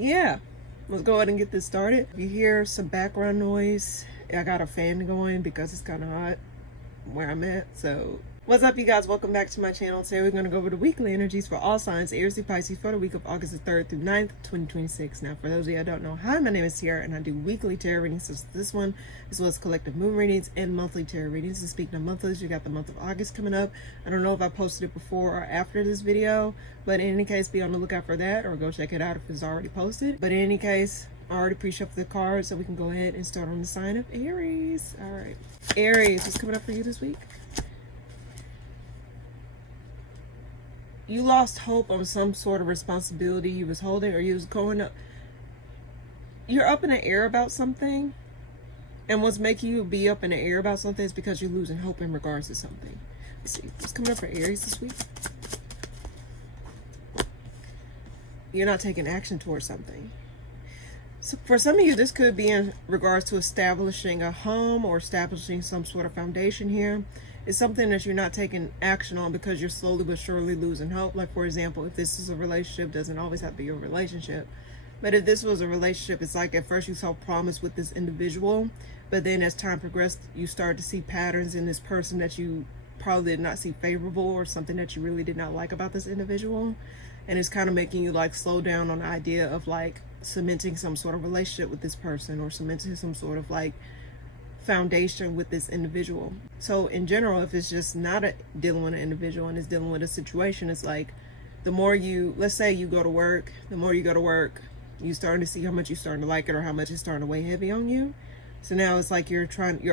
Yeah, let's go ahead and get this started. If you hear some background noise, I got a fan going because it's kind of hot where I'm at. So what's up, you guys? Welcome back to my channel. Today we're going to go over the weekly energies for all signs Aries through Pisces for the week of August the 3rd through 9th, 2026. Now, for those of you that don't know, hi, my name is Tiara and I do weekly tarot readings. So this one, as well as collective moon readings and monthly tarot readings. And speaking of monthlies, we got the month of August coming up. I don't know if I posted it before or after this video, but in any case, be on the lookout for that or go check it out if it's already posted. But in any case, I already pre-shuffled the cards, so we can go ahead and start on the sign of Aries. All right, Aries, what's coming up for you this week? You lost hope on some sort of responsibility you was holding, or you was going up. You're up in the air about something, and what's making you be up in the air about something is because you're losing hope in regards to something. Let's see what's coming up for Aries this week. You're not taking action towards something. So for some of you, this could be in regards to establishing a home or establishing some sort of foundation here. It's something that you're not taking action on because you're slowly but surely losing hope. Like, for example, if this is a relationship, doesn't always have to be a relationship. But if this was a relationship, it's like at first you saw promise with this individual, but then as time progressed, you start to see patterns in this person that you probably did not see favorable, or something that you really did not like about this individual. And it's kind of making you like slow down on the idea of like cementing some sort of relationship with this person, or cementing some sort of like foundation with this individual. So in general, if it's just not dealing with an individual and it's dealing with a situation, it's like the more you, let's say you go to work, the more you go to work, you starting to see how much you're starting to like it, or how much it's starting to weigh heavy on you. So now it's like you're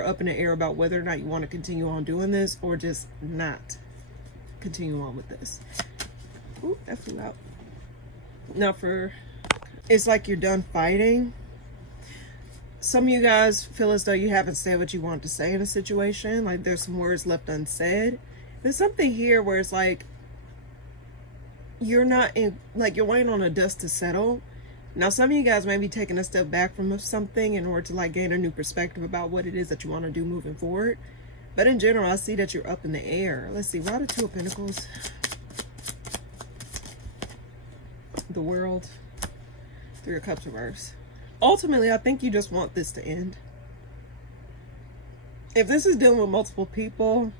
up in the air about whether or not you want to continue on doing this, or just not continue on with this. Ooh, that flew out. Now it's like you're done fighting. Some of you guys feel as though you haven't said what you want to say in a situation. Like there's some words left unsaid. There's something here where it's like you're not in, like you're waiting on the dust to settle. Now some of you guys may be taking a step back from something in order to like gain a new perspective about what it is that you want to do moving forward. But in general, I see that you're up in the air. Let's see, why the Two of Pentacles? The World. Three of Cups reverse. Ultimately, I think you just want this to end. If this is dealing with multiple people,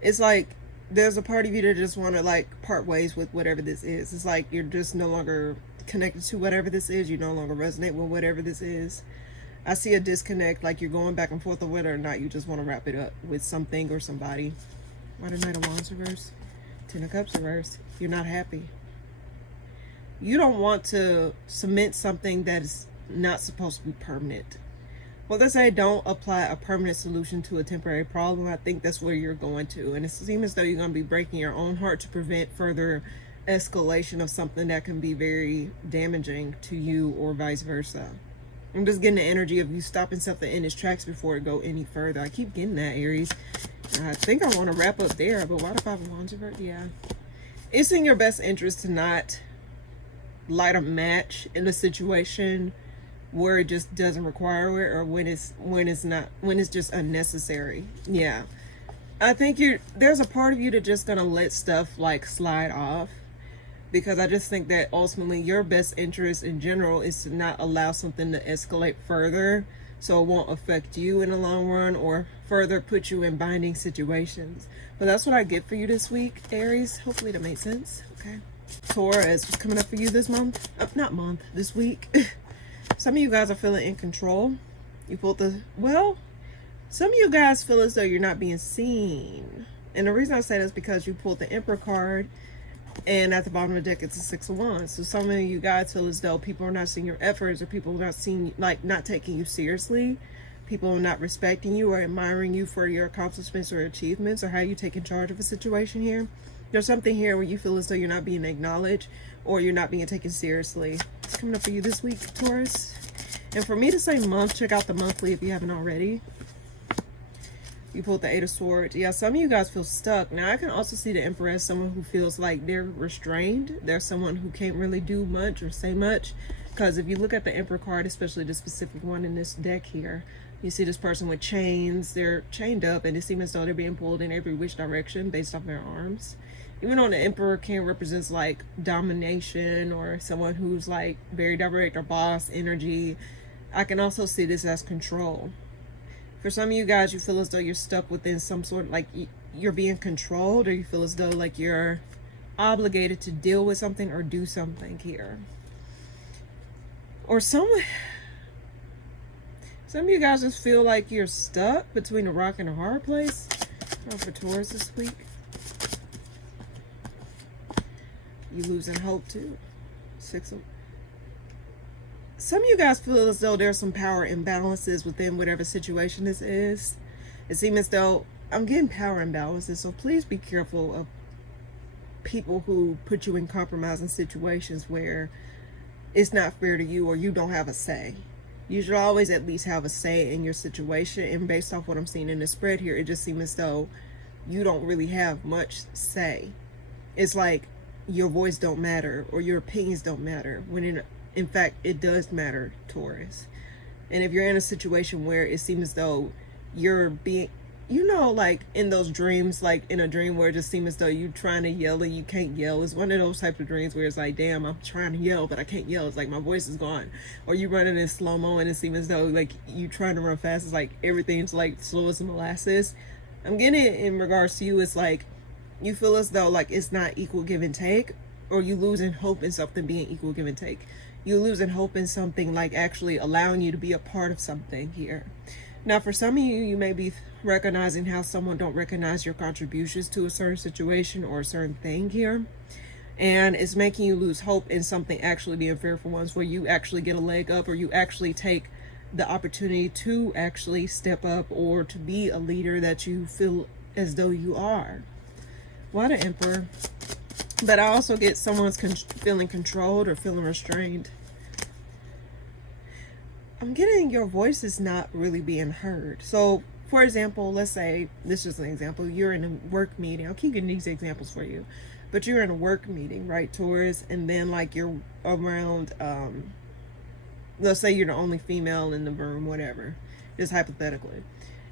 it's like there's a part of you that just want to like part ways with whatever this is. It's like you're just no longer connected to whatever this is. You no longer resonate with whatever this is. I see a disconnect, like you're going back and forth of whether or not you just want to wrap it up with something or somebody. Why the Knight of Wands reverse? Ten of Cups reverse. You're not happy. You don't want to cement something that is not supposed to be permanent. Well, they say don't apply a permanent solution to a temporary problem. I think that's where you're going to, and it seems as though you're going to be breaking your own heart to prevent further escalation of something that can be very damaging to you, or vice versa. I'm just getting the energy of you stopping something in its tracks before it go any further. I keep getting that, Aries. I think I want to wrap up there, but why the Five of Wands reverse? Yeah, it's in your best interest to not light a match in a situation where it just doesn't require it, or when it's just unnecessary. Yeah, I think there's a part of you that's just gonna let stuff like slide off, because I just think that ultimately your best interest in general is to not allow something to escalate further, so it won't affect you in the long run or further put you in binding situations. But that's what I get for you this week, Aries. Hopefully that makes sense. Okay, Taurus, what's coming up for you this month? This week. Some of you guys are feeling in control. You pulled some of you guys feel as though you're not being seen. And the reason I say that is because you pulled the Emperor card, and at the bottom of the deck it's the Six of Wands. So some of you guys feel as though people are not seeing your efforts, or people are not seeing, like, not taking you seriously. People are not respecting you or admiring you for your accomplishments or achievements, or how you take in charge of a situation here. There's something here where you feel as though you're not being acknowledged, or you're not being taken seriously. It's coming up for you this week, Taurus. And for me to say month, check out the monthly if you haven't already. You pulled the Eight of Swords. Yeah, some of you guys feel stuck. Now, I can also see the Emperor as someone who feels like they're restrained. They're someone who can't really do much or say much. Because if you look at the Emperor card, especially the specific one in this deck here, you see this person with chains. They're chained up, and it seems as though they're being pulled in every which direction based off their arms. even though the Emperor can represents like domination or someone who's like very direct or boss energy, I can also see this as control. For some of you guys, you feel as though you're stuck within some sort of like you're being controlled, or you feel as though like you're obligated to deal with something or do something here. Or some of you guys just feel like you're stuck between a rock and a hard place. For Taurus this week. You losing hope too. Some of you guys feel as though there's some power imbalances within whatever situation this is. It seems as though I'm getting power imbalances, so please be careful of people who put you in compromising situations where it's not fair to you or you don't have a say. You should always at least have a say in your situation, and based off what I'm seeing in the spread here, it just seems as though you don't really have much say. It's like your voice don't matter or your opinions don't matter, when in fact it does matter, Taurus. And if you're in a situation where it seems as though you're being, you know, like in those dreams, like in a dream where it just seems as though you're trying to yell and you can't yell. It's one of those types of dreams where it's like, damn, I'm trying to yell but I can't yell. It's like my voice is gone. Or you running in slow-mo and it seems as though like you trying to run fast. It's like everything's like slow as molasses. I'm getting it in regards to you. It's like you feel as though like it's not equal give and take, or you losing hope in something being equal give and take. You losing hope in something like actually allowing you to be a part of something here. Now, for some of you, you may be recognizing how someone don't recognize your contributions to a certain situation or a certain thing here. And it's making you lose hope in something actually being fair for once, where you actually get a leg up, or you actually take the opportunity to actually step up or to be a leader that you feel as though you are. Why the Emperor? But I also get someone's feeling controlled or feeling restrained. I'm getting your voice is not really being heard. So, for example, let's say, this is an example, you're in a work meeting. I'll keep getting these examples for you. But you're in a work meeting, right, Taurus? And then, like, you're around, let's say you're the only female in the room, whatever, just hypothetically.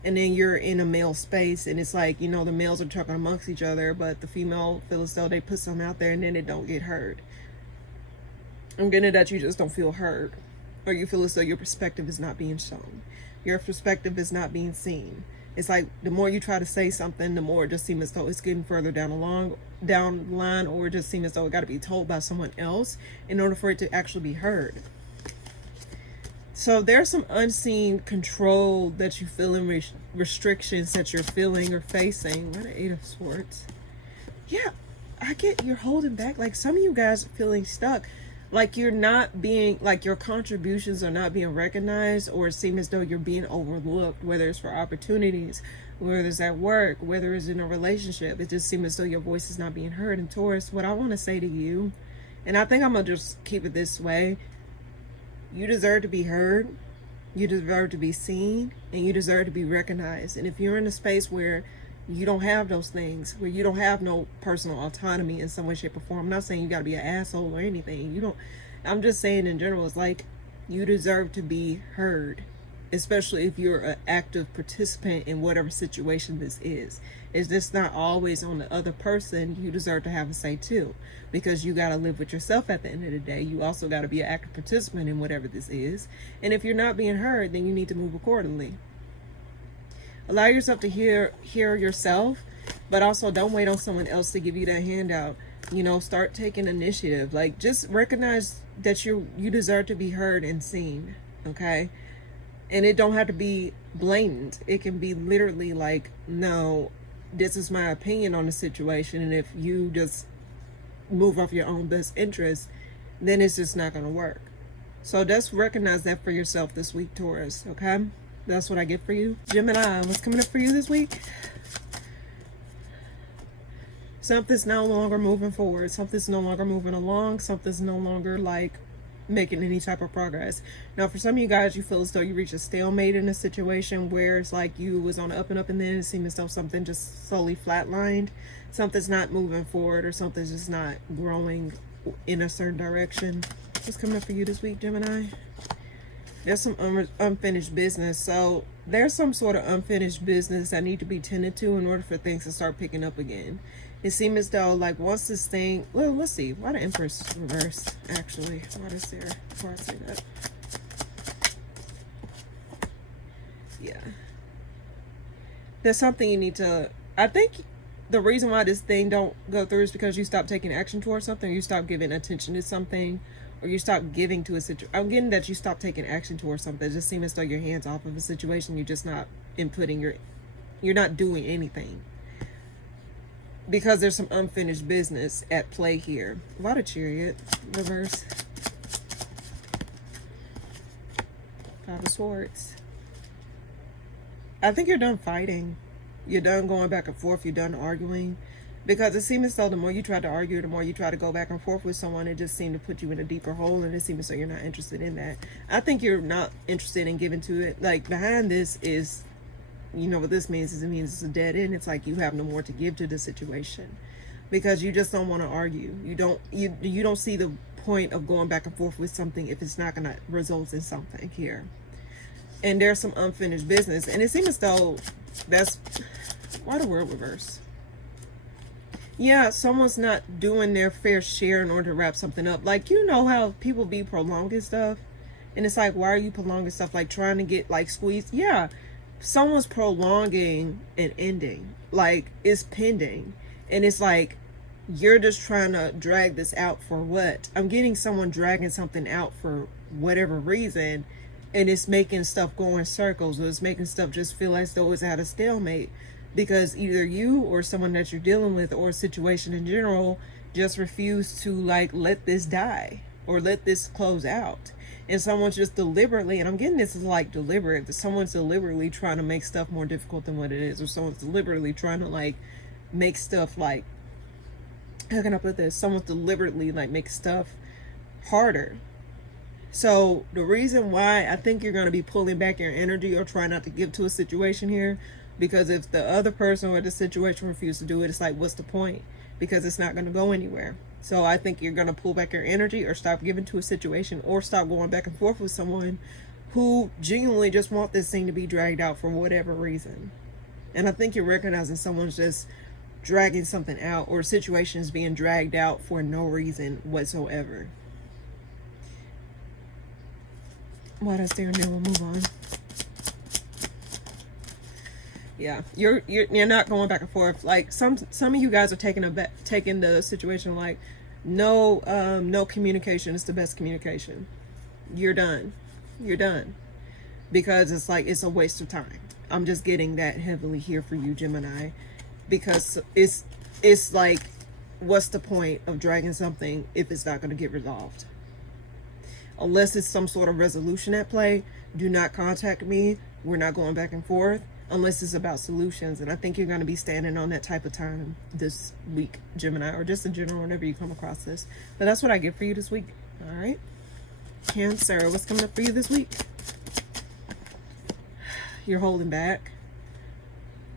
And then you're in a male space, and it's like, you know, the males are talking amongst each other, but the female feels as though they put something out there and then it don't get heard. I'm getting that you just don't feel heard. Or you feel as though your perspective is not being shown. Your perspective is not being seen. It's like the more you try to say something, the more it just seems as though it's getting further down the line, or it just seems as though it got to be told by someone else in order for it to actually be heard. So there's some unseen control that you feel in restrictions that you're feeling or facing. What an 8 of Swords. Yeah, I get you're holding back. Like some of you guys are feeling stuck. Like you're not being, like your contributions are not being recognized, or it seems as though you're being overlooked, whether it's for opportunities, whether it's at work, whether it's in a relationship. It just seems as though your voice is not being heard. And Taurus, what I want to say to you, and I think I'm going to just keep it this way, you deserve to be heard, you deserve to be seen, and you deserve to be recognized. And if you're in a space where you don't have those things, where you don't have no personal autonomy in some way, shape, or form. I'm not saying you got to be an asshole or anything. I'm just saying in general, it's like you deserve to be heard, especially if you're an active participant in whatever situation this is. It's just not always on the other person. You deserve to have a say too, because you got to live with yourself at the end of the day. You also got to be an active participant in whatever this is. And if you're not being heard, then you need to move accordingly. Allow yourself to hear yourself, but also don't wait on someone else to give you that handout. You know, start taking initiative. Like, just recognize that you deserve to be heard and seen, okay? And it don't have to be blatant. It can be literally like, no, this is my opinion on the situation, and if you just move off your own best interest, then it's just not going to work. So just recognize that for yourself this week, Taurus, okay? That's what I get for you. Gemini, what's coming up for you this week? Something's no longer moving forward. Something's no longer moving along. Something's no longer like making any type of progress. Now, for some of you guys, you feel as though you reach a stalemate in a situation where it's like you was on the up and up, and then it seems as though something just slowly flatlined. Something's not moving forward, or something's just not growing in a certain direction. What's coming up for you this week, Gemini? There's some unfinished business. So there's some sort of unfinished business that need to be tended to in order for things to start picking up again. It seems as though, like, once this thing, well, let's see, why the Empress reversed, actually, what is there before I say that? Yeah, there's something you need to, I think the reason why this thing don't go through is because you stop taking action towards something, you stop giving attention to something, or you stop giving to a situation. I'm getting that you stop taking action towards something. It just seems as though your hands off of a situation, you're just not inputting you're not doing anything, because there's some unfinished business at play here. A lot of Chariot reverse, 5 of Swords. I think you're done fighting. You're done going back and forth. You're done arguing. Because it seems as though the more you try to argue, the more you try to go back and forth with someone, it just seemed to put you in a deeper hole, and it seems as though you're not interested in that. I think you're not interested in giving to it. Like, behind this is, you know what this means is, it means it's a dead end. It's like you have no more to give to the situation, because you just don't want to argue. You don't see the point of going back and forth with something if it's not going to result in something here. And there's some unfinished business, and it seems as though that's why the World reverse. Yeah, someone's not doing their fair share in order to wrap something up. Like, you know how people be prolonging stuff, and it's like, why are you prolonging stuff? Like, trying to get, like, squeezed. Yeah, someone's prolonging an ending. Like, it's pending, and it's like, you're just trying to drag this out for what? I'm getting someone dragging something out for whatever reason, and it's making stuff go in circles, or it's making stuff just feel as though it's at a stalemate, because either you or someone that you're dealing with, or a situation in general, just refuse to, like, let this die or let this close out. And someone's just deliberately, and I'm getting this is like deliberate, that someone's deliberately trying to make stuff more difficult than what it is, or someone's deliberately trying to, like, make stuff, like, how can I put this? Someone's deliberately, like, make stuff harder. So the reason why I think you're going to be pulling back your energy or trying not to give to a situation here, because if the other person or the situation refuses to do it, it's like, what's the point? Because it's not going to go anywhere. So I think you're going to pull back your energy, or stop giving to a situation, or stop going back and forth with someone who genuinely just want this thing to be dragged out for whatever reason. And I think you're recognizing someone's just dragging something out, or situations being dragged out for no reason whatsoever. What else there? And then we'll move on. Yeah, you're not going back and forth. Like, some of you guys are taking the situation like, no communication is the best communication. You're done. You're done, because it's like, it's a waste of time. I'm just getting that heavily here for you, Gemini, because it's like, what's the point of dragging something if it's not going to get resolved? Unless it's some sort of resolution at play, do not contact me. We're not going back and forth unless it's about solutions. And I think you're going to be standing on that type of time this week, Gemini, or just in general whenever you come across this. But that's what I get for you this week. All right. Cancer, what's coming up for you this week? You're holding back.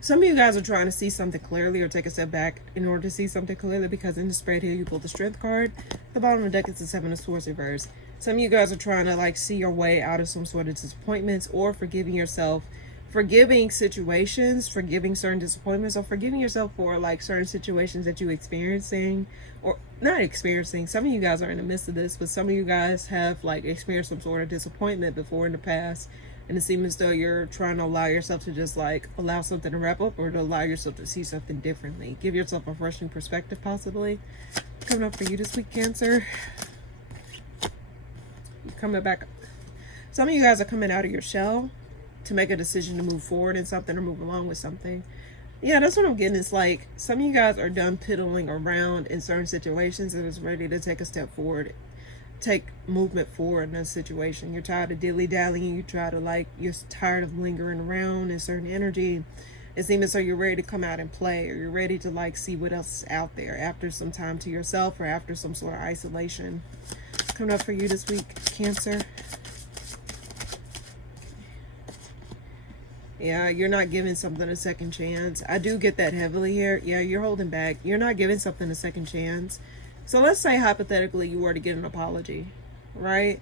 Some of you guys are trying to see something clearly, or take a step back in order to see something clearly, because in the spread here, you pulled the Strength card. The bottom of the deck is the 7 of Swords reverse. Some of you guys are trying to, like, see your way out of some sort of disappointments, or forgiving yourself, forgiving situations, forgiving certain disappointments, or forgiving yourself for, like, certain situations that you're experiencing, or not experiencing. Some of you guys are in the midst of this, but some of you guys have, like, experienced some sort of disappointment before in the past, and it seems as though you're trying to allow yourself to just, like, allow something to wrap up, or to allow yourself to see something differently. Give yourself a fresh new perspective, possibly. Coming up for you this week, Cancer. You're coming back. Some of you guys are coming out of your shell to make a decision to move forward in something, or move along with something. Yeah, that's what I'm getting. It's like, some of you guys are done piddling around in certain situations and is ready to take a step forward, take movement forward in a situation. You're tired of dilly-dallying. You're tired of lingering around in certain energy. It seems as though you're ready to come out and play, or you're ready to, like, see what else is out there after some time to yourself, or after some sort of isolation. Coming up for you this week, Cancer. Yeah, you're not giving something a second chance. I do get that heavily here. Yeah, you're holding back. You're not giving something a second chance. So let's say hypothetically you were to get an apology, right?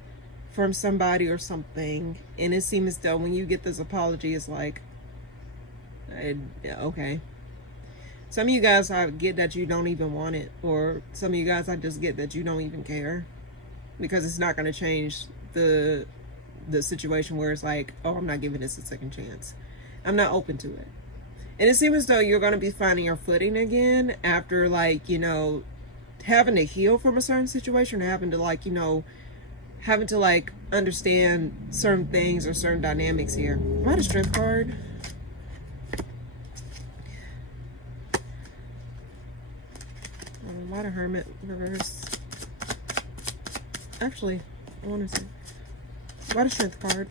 from somebody or something, and it seems as though when you get this apology, it's like, okay. Some of you guys, I get that you don't even want it, or some of you guys, I just get that you don't even care, because it's not going to change the situation where it's like, oh, I'm not giving this a second chance. I'm not open to it. And it seems as though you're going to be finding your footing again after, like, you know, having to heal from a certain situation, having to, like, you know, having to, like, understand certain things or certain dynamics here. Why the Strength card? Why the Hermit reverse? Actually, I want to see. Why the Strength card?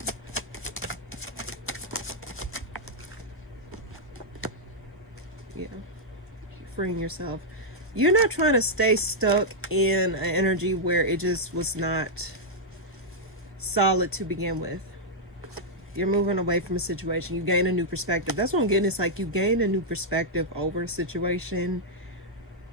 Yeah. Freeing yourself. You're not trying to stay stuck in an energy where it just was not solid to begin with. You're moving away from a situation. You gain a new perspective. That's what I'm getting. It's like you gain a new perspective over a situation.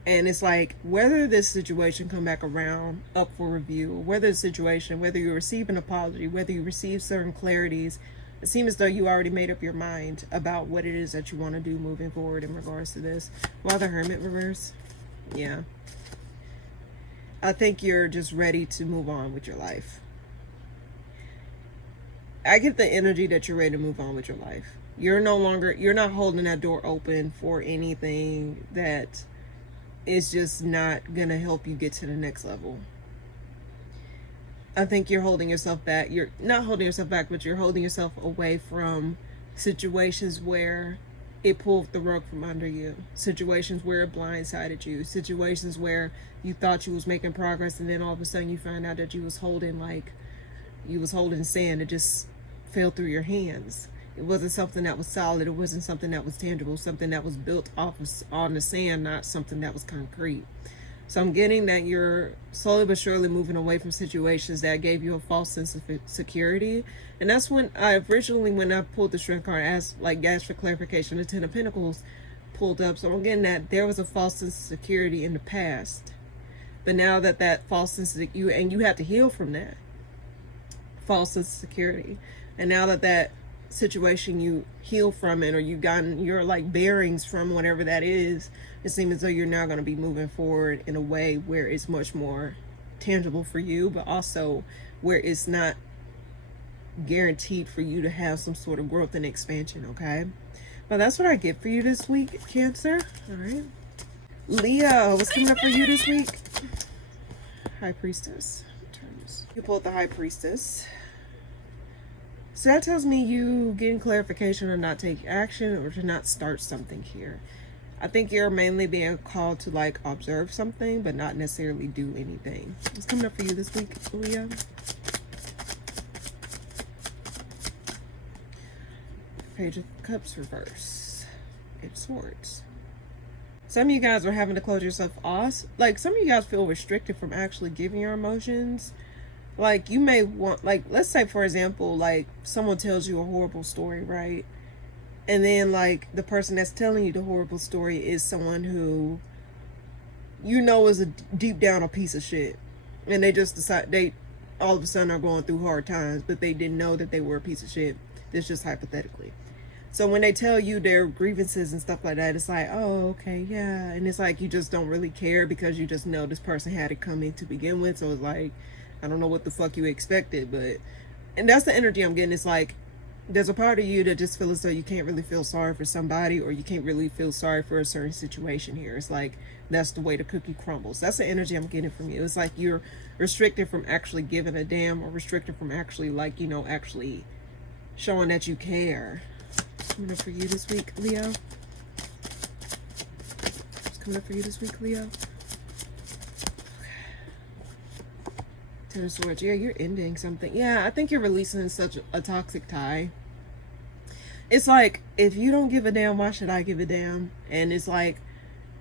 And it's like, whether this situation come back around up for review, whether the situation, whether you receive an apology, whether you receive certain clarities, it seems as though you already made up your mind about what it is that you want to do moving forward in regards to this. Why the Hermit reverse? Yeah. I think you're just ready to move on with your life. I get the energy that you're ready to move on with your life. You're not holding that door open for anything that is just not gonna help you get to the next level. I think you're holding yourself back. You're not holding yourself back, but you're holding yourself away from situations where it pulled the rug from under you, situations where it blindsided you, situations where you thought you was making progress, and then all of a sudden you find out that you was holding sand. It just fell through your hands. It wasn't something that was solid. It wasn't something that was tangible, something that was built on the sand, not something that was concrete. So I'm getting that you're slowly but surely moving away from situations that gave you a false sense of security. And that's when I pulled the Strength card, asked for clarification. The Ten of Pentacles pulled up. So I'm getting that there was a false sense of security in the past. But now that false sense of you have to heal from that false sense of security. And now that situation, you heal from it, or you've gotten your like bearings from whatever that is, it seems as though you're now going to be moving forward in a way where it's much more tangible for you, but also where it's not guaranteed for you to have some sort of growth and expansion. Okay, but that's what I get for you this week, Cancer. All right, Leo, what's coming up for you this week? High Priestess. You pulled the High Priestess. So that tells me you getting clarification or not take action or to not start something here. I think you're mainly being called to like observe something, but not necessarily do anything. What's coming up for you this week, Leo? Page of Cups reverse. Eight of Swords. Some of you guys are having to close yourself off. Like, some of you guys feel restricted from actually giving your emotions. Like, you may want, like, let's say, for example, like, someone tells you a horrible story, right? And then, like, the person that's telling you the horrible story is someone who, you know, is deep down a piece of shit. And they just decide, they all of a sudden are going through hard times, but they didn't know that they were a piece of shit. This just hypothetically. So when they tell you their grievances and stuff like that, it's like, oh, okay, yeah. And it's like, you just don't really care because you just know this person had it coming to begin with. So it's like, I don't know what the fuck you expected, but, and that's the energy I'm getting. It's like, there's a part of you that just feels as though you can't really feel sorry for somebody, or you can't really feel sorry for a certain situation here. It's like, that's the way the cookie crumbles. That's the energy I'm getting from you. It's like you're restricted from actually giving a damn, or restricted from actually, like, you know, actually showing that you care. What's coming up for you this week, Leo? What's coming up for you this week, Leo? Ten of Swords. Yeah, you're ending something. Yeah, I think you're releasing such a toxic tie. It's like, if you don't give a damn, why should I give a damn? And it's like,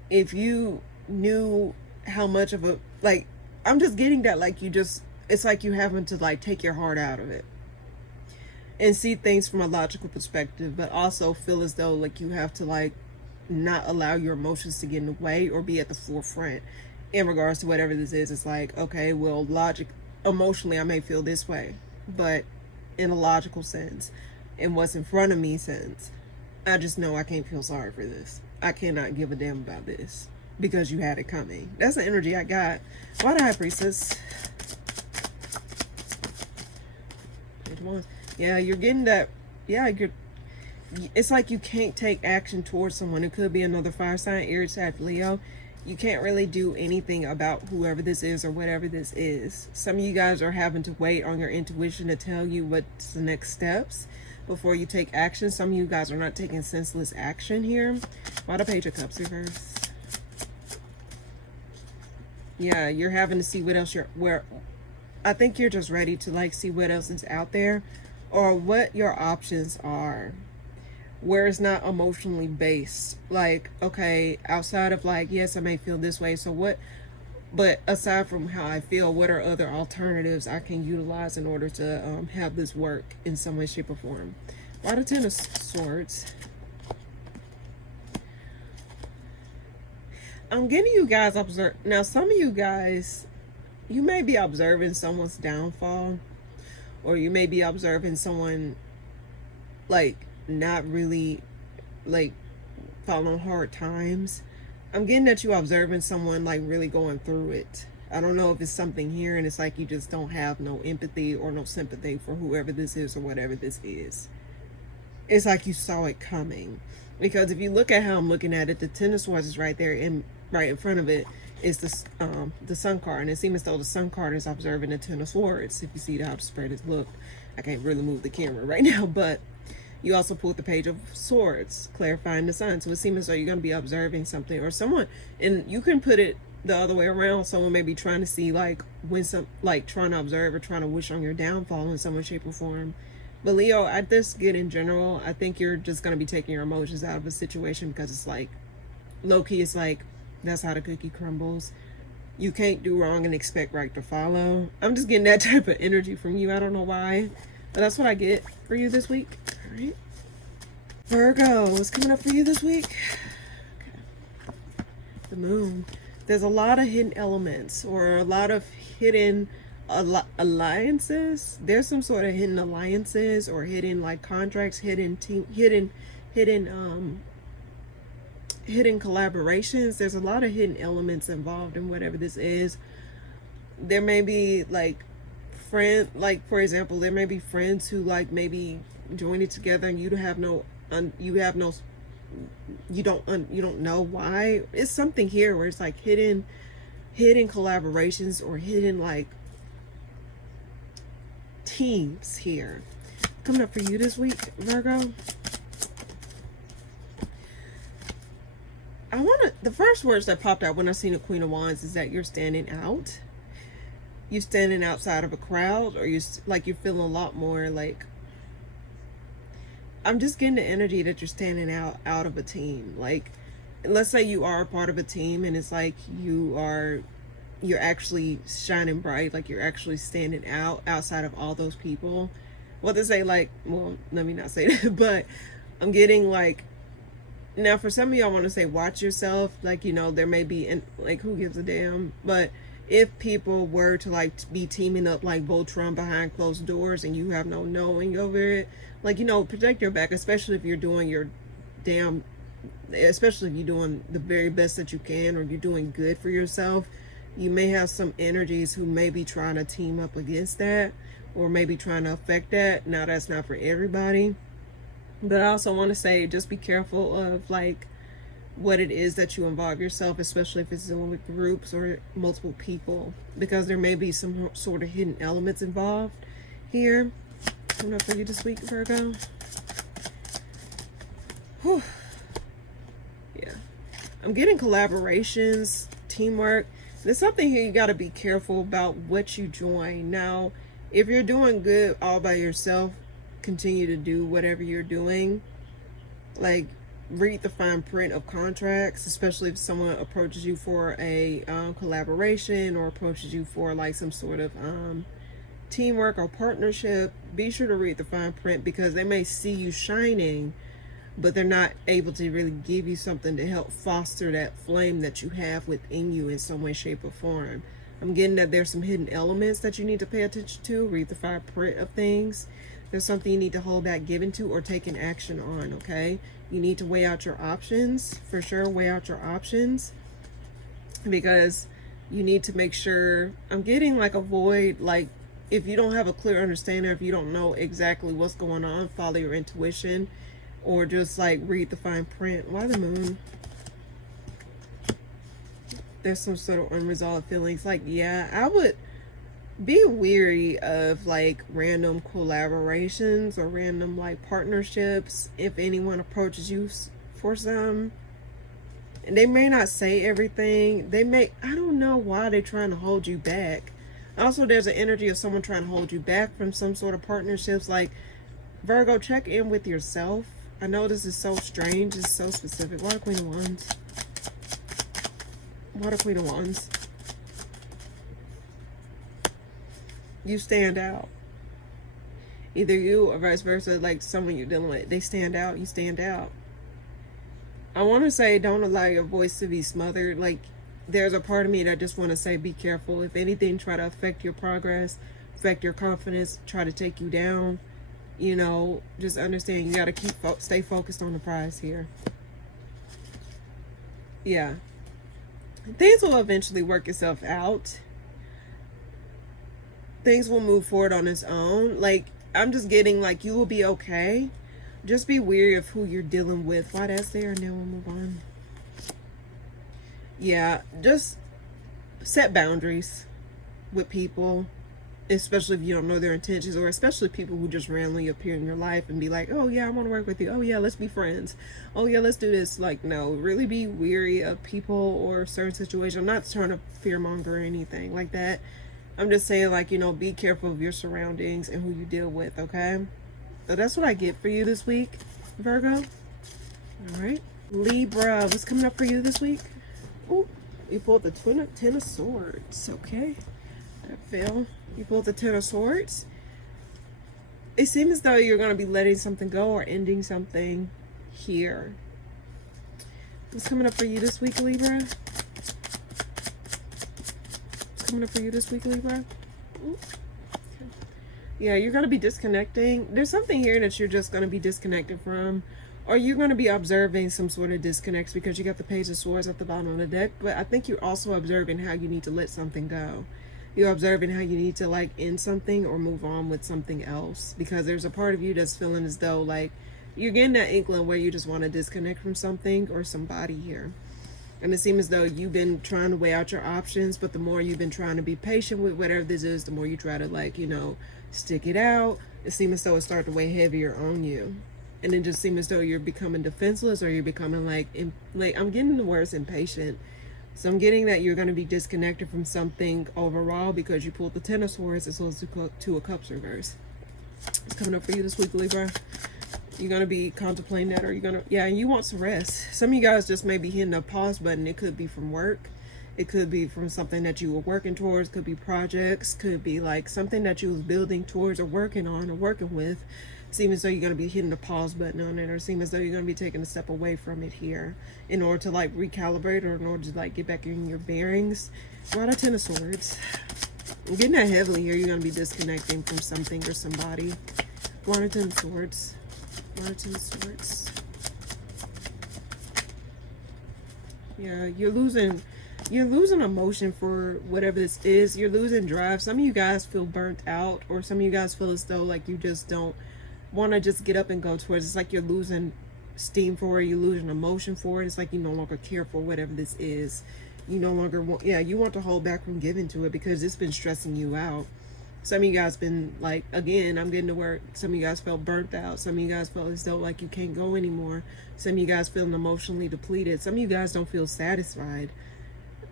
if you knew how much of a, like, I'm just getting that, like, you just, it's like you having to, like, take your heart out of it and see things from a logical perspective, but also feel as though, like, you have to, like, not allow your emotions to get in the way or be at the forefront in regards to whatever this is. It's like, okay, well, emotionally I may feel this way, but in a logical sense, in what's in front of me sense, I just know I can't feel sorry for this. I cannot give a damn about this because you had it coming. That's the energy I got. Why the High Priestess? Yeah, you're getting that. Yeah, it's like you can't take action towards someone. It could be another fire sign, Aries, Sag, Leo. You can't really do anything about whoever this is or whatever this is. Some of you guys are having to wait on your intuition to tell you what's the next steps before you take action. Some of you guys are not taking senseless action here. Why the Page of Cups reverse? Yeah, you're having to see what else I think you're just ready to like see what else is out there or what your options are, where it's not emotionally based. Like, okay, outside of like, yes, I may feel this way, so what, but aside from how I feel, what are other alternatives I can utilize in order to have this work in some way, shape, or form? Why the Ten of Swords? I'm getting you guys observe. Now, some of you guys, you may be observing someone's downfall, or you may be observing someone like not really like following hard times. I'm getting that you observing someone like really going through it. I don't know if it's something here and it's like you just don't have no empathy or no sympathy for whoever this is or whatever this is. It's like you saw it coming. Because if you look at how I'm looking at it, the Ten of Swords is right there, and right in front of it is the Sun card, and it seems as though the Sun card is observing the Ten of Swords. If you see how the spread is looked, I can't really move the camera right now, but you also pulled the Page of Swords, clarifying the Sun. So it seems as though you're going to be observing something, or someone, and you can put it the other way around. Someone may be trying to see like when trying to observe or trying to wish on your downfall in some way, shape, or form. But Leo, I just get in general, I think you're just going to be taking your emotions out of a situation because it's like, low-key, it's like, that's how the cookie crumbles. You can't do wrong and expect right to follow. I'm just getting that type of energy from you. I don't know why, but that's what I get for you this week. All right. Virgo, what's coming up for you this week? Okay. The Moon. There's a lot of hidden elements or a lot of hidden alliances. There's some sort of hidden alliances or hidden like contracts, hidden collaborations. There's a lot of hidden elements involved in whatever this is. There may be like for example, there may be friends who like maybe join it together and you don't know why. It's something here where it's like hidden collaborations or hidden like teams here. Coming up for you this week, Virgo. The first words that popped out when I seen the Queen of Wands is that you're standing out. You're standing outside of a crowd, or you're feeling a lot more like, I'm just getting the energy that you're standing out of a team. Like, let's say you are a part of a team and it's like you're actually shining bright, like you're actually standing outside of all those people. What they say, like, well, let me not say that, but I'm getting like, now for some of y'all, I want to say watch yourself. Like, you know, there may be, and like, who gives a damn? But if people were to like be teaming up like Voltron behind closed doors and you have no knowing over it, like, you know, protect your back, especially if you're doing especially if you're doing the very best that you can, or you're doing good for yourself. You may have some energies who may be trying to team up against that, or maybe trying to affect that. Now, that's not for everybody. But I also want to say, just be careful of like what it is that you involve yourself, especially if it's dealing with groups or multiple people, because there may be some sort of hidden elements involved here. Coming up for you this week, Virgo. Whew. Yeah. I'm getting collaborations, teamwork. There's something here you got to be careful about what you join. Now, if you're doing good all by yourself, continue to do whatever you're doing. Like, read the fine print of contracts, especially if someone approaches you for a collaboration, or approaches you for like some sort of teamwork or partnership. Be sure to read the fine print, because they may see you shining, but they're not able to really give you something to help foster that flame that you have within you in some way, shape, or form. I'm getting that there's some hidden elements that you need to pay attention to. Read the fine print of things. There's something you need to hold back, give into, or take an action on, okay? You need to weigh out your options. For sure, weigh out your options. Because you need to make sure, I'm getting like avoid, like, if you don't have a clear understanding, if you don't know exactly what's going on, follow your intuition, or just like read the fine print. Why the moon? There's some sort of unresolved feelings. Like, yeah, I would be weary of like random collaborations or random like partnerships if anyone approaches you for some. And they may not say everything. They may, I don't know why they're trying to hold you back. Also, there's an energy of someone trying to hold you back from some sort of partnerships. Like, Virgo, check in with yourself. I know this is so strange. It's so specific. Water Queen of Wands. Water Queen of Wands. You stand out. Either you or vice versa, like someone you're dealing with. They stand out. You stand out. I want to say don't allow your voice to be smothered. Like, there's a part of me that just want to say be careful. If anything, try to affect your progress, affect your confidence, try to take you down. You know, just understand you got to stay focused on the prize here. Yeah. Things will eventually work itself out. Things will move forward on its own. Like, I'm just getting like you will be okay. Just be wary of who you're dealing with. Why that's there, and then we'll move on. Yeah, just set boundaries with people, especially if you don't know their intentions, or especially people who just randomly appear in your life and be like, oh yeah, I want to work with you. Oh yeah, let's be friends. Oh yeah, let's do this. Like, no, really be wary of people or certain situations. I'm not trying to fearmonger or anything like that. I'm just saying, like, you know, be careful of your surroundings and who you deal with, okay? So that's what I get for you this week, Virgo. All right. Libra, what's coming up for you this week? Oh, you pulled the Ten of Swords. Okay. That fell. You pulled the Ten of Swords. It seems as though you're going to be letting something go or ending something here. What's coming up for you this week, Libra? What's coming up for you this week, Libra? Ooh. Yeah, you're going to be disconnecting. There's something here that you're just going to be disconnected from. Or you're going to be observing some sort of disconnects because you got the Page of Swords at the bottom of the deck. But I think you're also observing how you need to let something go. You're observing how you need to like end something or move on with something else. Because there's a part of you that's feeling as though like you're getting that inkling where you just want to disconnect from something or somebody here. And it seems as though you've been trying to weigh out your options. But the more you've been trying to be patient with whatever this is, the more you try to like, you know, stick it out. It seems as though it started to weigh heavier on you. And it just seems as though you're becoming defenseless, or you're becoming like I'm getting the words impatient. So I'm getting that you're going to be disconnected from something overall because you pulled the Ten of Swords as well as the Two of Cups reverse. It's coming up for you this week, Libra. You're going to be contemplating that, or you're going to, yeah, and you want some rest. Some of you guys just may be hitting a pause button. It could be from work. It could be from something that you were working towards. Could be projects. Could be like something that you was building towards or working on or working with. Seem as though you're going to be hitting the pause button on it, or seem as though you're going to be taking a step away from it here in order to like recalibrate, or in order to like get back in your bearings. Why the Ten of Swords? I'm getting that heavily here. You're going to be disconnecting from something or somebody. Why the Ten of Swords? Why the Ten of Swords? Yeah, you're losing emotion for whatever this is. You're losing drive. Some of you guys feel burnt out, or some of you guys feel as though like you just don't want to just get up and go towards. It's like you're losing steam for it. You're losing emotion for it. It's like you no longer care for whatever this is. You no longer want, yeah, you want to hold back from giving to it because it's been stressing you out. Some of you guys been like, again, I'm getting to work. Some of you guys felt burnt out. Some of you guys felt as though like you can't go anymore. Some of you guys feeling emotionally depleted. Some of you guys don't feel satisfied.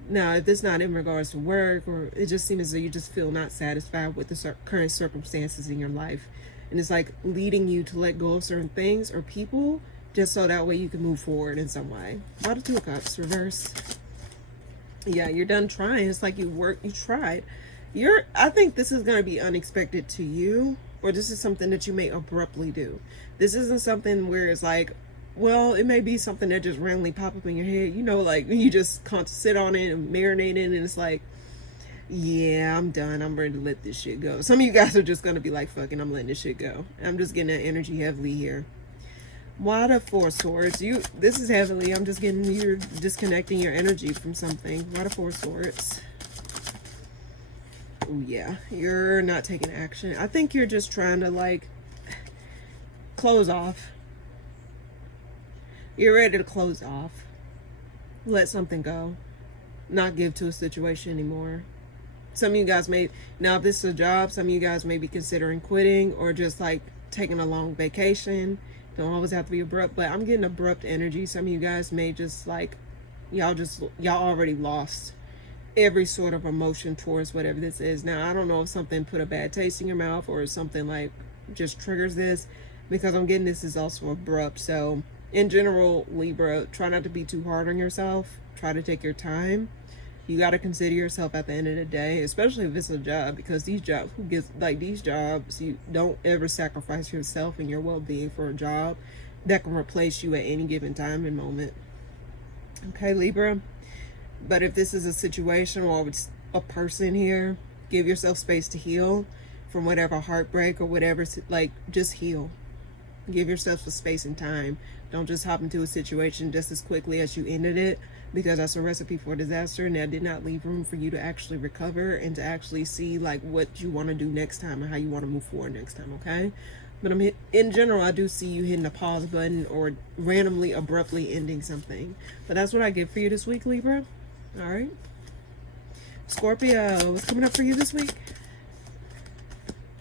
Now, if it's not in regards to work, or it just seems as though you just feel not satisfied with the current circumstances in your life. And it's like leading you to let go of certain things or people just so that way you can move forward in some way. Why the Two of Cups reverse? Yeah, you're done trying. It's like you tried. I think this is going to be unexpected to you, or this is something that you may abruptly do. This isn't something where it's like, well, it may be something that just randomly pop up in your head, you know, like you just sit on it and marinate it, and it's like, Yeah, I'm done. I'm ready to let this shit go. Some of you guys are just going to be like, fucking, I'm letting this shit go. I'm just getting that energy heavily here. Why the Four Swords? This is heavily. I'm just getting, you're disconnecting your energy from something. Why the Four Swords? Oh, yeah. You're not taking action. I think you're just trying to, like, close off. You're ready to close off. Let something go. Not give to a situation anymore. Some of you guys may, now if this is a job, some of you guys may be considering quitting or just like taking a long vacation. Don't always have to be abrupt, but I'm getting abrupt energy. Some of you guys may just like, y'all already lost every sort of emotion towards whatever this is. Now, I don't know if something put a bad taste in your mouth or something like just triggers this, because I'm getting this is also abrupt. So in general, Libra, try not to be too hard on yourself. Try to take your time. You got to consider yourself at the end of the day, especially if it's a job, because these jobs, who gets like these jobs, you don't ever sacrifice yourself and your well-being for a job that can replace you at any given time and moment. Okay, Libra. But if this is a situation or it's a person here, give yourself space to heal from whatever heartbreak or whatever, like just heal. Give yourself some space and time. Don't just hop into a situation just as quickly as you ended it, because that's a recipe for disaster, and that did not leave room for you to actually recover and to actually see like what you want to do next time and how you want to move forward next time. Okay, but in general, I do see you hitting the pause button or randomly abruptly ending something. But that's what I get for you this week, Libra. All right, Scorpio, what's coming up for you this week?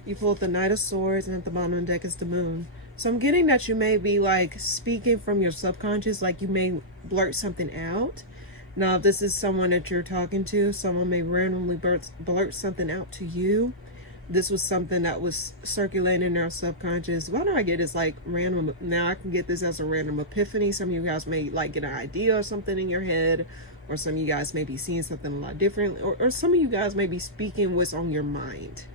You pulled the Knight of Swords, and at the bottom of the deck is the Moon. So I'm getting that you may be like speaking from your subconscious, like you may blurt something out. Now, if this is someone that you're talking to, someone may randomly blurt something out to you. This was something that was circulating in their subconscious. Why do I get this like random? Now I can get this as a random epiphany. Some of you guys may like get an idea or something in your head, or some of you guys may be seeing something a lot different, or some of you guys may be speaking what's on your mind.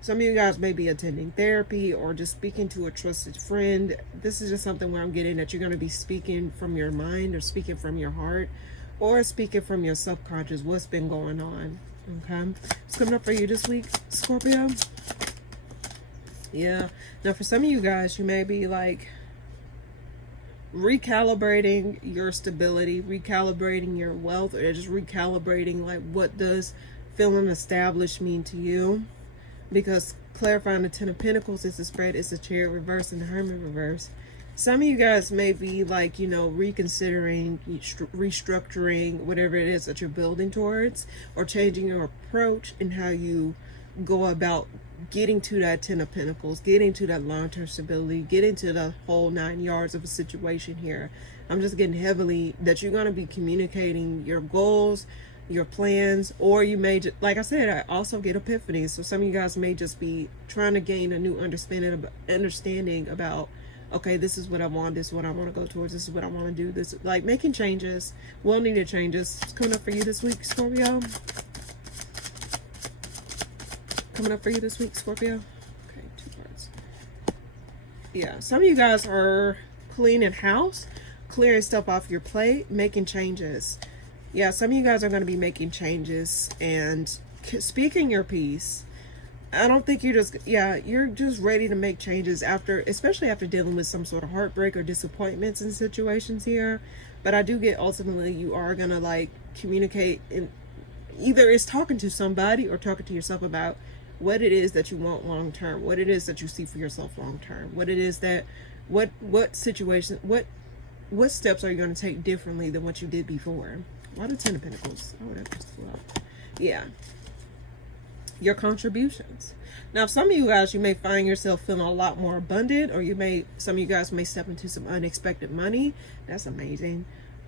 Some of you guys may be attending therapy or just speaking to a trusted friend. This is just something where I'm getting that you're going to be speaking from your mind or speaking from your heart or speaking from your subconscious, what's been going on. Okay. What's coming up for you this week, Scorpio? Yeah. Now, for some of you guys, you may be like recalibrating your stability, recalibrating your wealth, or just recalibrating like what does feeling established mean to you. Because clarifying the Ten of Pentacles is the spread, it's the Chariot reverse and the Hermit reverse. Some of you guys may be like, you know, reconsidering, restructuring whatever it is that you're building towards, or changing your approach and how you go about getting to that Ten of Pentacles, getting to that long-term stability, getting to the whole 9 yards of a situation here. I'm just getting heavily that you're going to be communicating your goals, your plans, or you may just, like I said, I also get epiphanies. So some of you guys may just be trying to gain a new understanding about, okay, this is what I want, this is what I want to go towards, this is what I want to do, this, like making changes, well-needed changes. It's coming up for you this week, Scorpio. Coming up for you this week, Scorpio. Okay, 2 parts. Yeah, some of you guys are cleaning house, clearing stuff off your plate, making changes. Yeah, some of you guys are going to be making changes and speaking your piece. I don't think you're just, you're just ready to make changes after, especially after dealing with some sort of heartbreak or disappointments in situations here. But I do get ultimately you are going to like communicate in either it's talking to somebody or talking to yourself about what it is that you want long term, what it is that you see for yourself long term, what it is that, what situation, what steps are you going to take differently than what you did before. Why the Ten of Pentacles? Oh, that just flew out. Yeah. Your contributions. Now, some of you guys, you may find yourself feeling a lot more abundant, or some of you guys may step into some unexpected money. That's amazing.